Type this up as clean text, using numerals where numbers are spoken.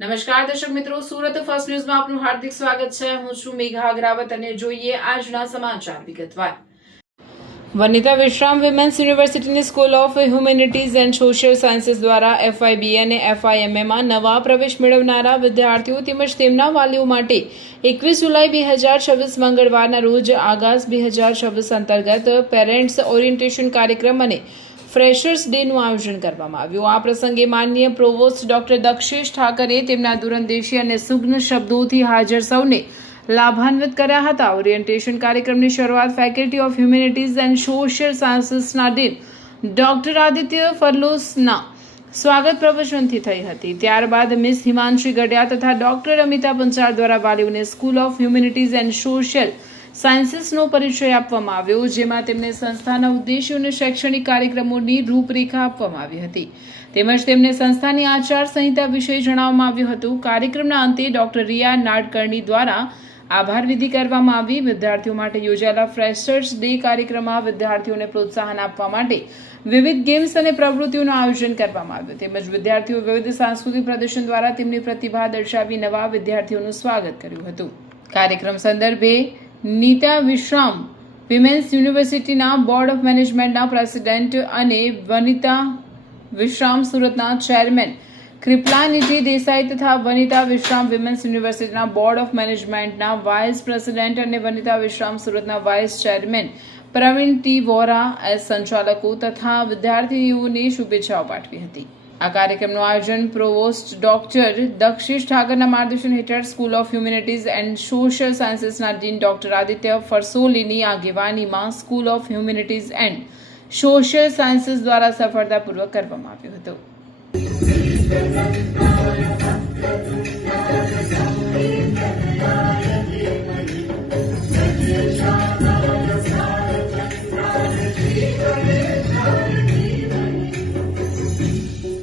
નમસ્કાર દર્શક મિત્રો, સુરત ફર્સ્ટ ન્યૂઝમાં આપનું હાર્દિક સ્વાગત છે. હું છું મેઘા અગ્રાવત અને જોઈએ આજના સમાચાર વિગતવાર. વનિતા વિશ્રામ વિમેન્સ યુનિવર્સિટીની school of humanities and social sciences દ્વારા FIBA અને FIMAમાં નવા પ્રવેશ મેળવનારા વિદ્યાર્થીઓ તેમજ તેમના વાલીઓ માટે 21 જુલાઈ 2026 મંગળવારના રોજ આગાસ 2026 અંતર્ગત પેરેન્ટ્સ ઓરિએન્ટેશન કાર્યક્રમ અને ફ્રેશર્સ ડેનું આયોજન કરવામાં આવ્યું. આ પ્રસંગે માનનીય પ્રોવોસ્ટ ડોક્ટર દક્ષેશ ઠાકરે તેમના દૂરંદેશી અને સુગ્ન શબ્દોથી હાજર સૌને લાભાન્વિત કર્યા હતા. ઓરિએન્ટેશન કાર્યક્રમની શરૂઆત faculty of humanities and social સાયન્સીસના ડીન ડોક્ટર આદિત્ય ફર્લોસના સ્વાગત પ્રવચનથી થઈ હતી. ત્યારબાદ મિસ હિમાંશી ગઢિયા તથા ડોક્ટર અમિતા પંચાલ દ્વારા વાલીઓને school of humanities and social સાયન્સીસનો પરિચય આપવામાં આવ્યો, જેમાં તેમને સંસ્થાના ઉદ્દેશ્યો અને શૈક્ષણિક કાર્યક્રમોની રૂપરેખા આપવામાં આવી હતી તેમજ તેમને સંસ્થાની આચાર સંહિતા વિશે જણાવવામાં આવ્યું હતું. કાર્યક્રમના અંતે ડોક્ટર રિયા નાડકર્ણી દ્વારા આભાર વિધિ કરવામાં આવી. વિદ્યાર્થીઓ માટે યોજાયેલા ફ્રેશર્સ ડે કાર્યક્રમમાં વિદ્યાર્થીઓને પ્રોત્સાહન આપવા માટે વિવિધ ગેમ્સ અને પ્રવૃત્તિઓનું આયોજન કરવામાં આવ્યું તેમજ વિદ્યાર્થીઓ વિવિધ સાંસ્કૃતિક પ્રદર્શન દ્વારા તેમની પ્રતિભા દર્શાવી નવા વિદ્યાર્થીઓનું સ્વાગત કર્યું હતું. કાર્યક્રમ સંદર્ભે નીતા વિશ્રામ વિમેન્સ યુનિવર્સિટીના બોર્ડ ઓફ મેનેજમેન્ટના પ્રેસિડેન્ટ અને વનિતા વિશ્રામ સુરતના ચેરમેન કૃપલાનિધિ દેસાઈ તથા વનિતા વિશ્રામ વિમેન્સ યુનિવર્સિટીના બોર્ડ ઓફ મેનેજમેન્ટના વાઇસ પ્રેસિડેન્ટ અને વનિતા વિશ્રામ સુરતના vice chairman Pravin T Vora એસ સંચાલકો તથા વિદ્યાર્થીઓને શુભેચ્છાઓ પાઠવી હતી. આ કાર્યક્રમનું આયોજન પ્રોવોસ્ટ ડોક્ટર દક્ષેશ ઠાકરના માર્ગદર્શન હેઠળ school of humanities and social સાયન્સીસના ડીન ડોક્ટર આદિત્ય ફરસોલીની આગેવાનીમાં school of humanities and social sciences દ્વારા સફળતાપૂર્વક કરવામાં આવ્યું હતું.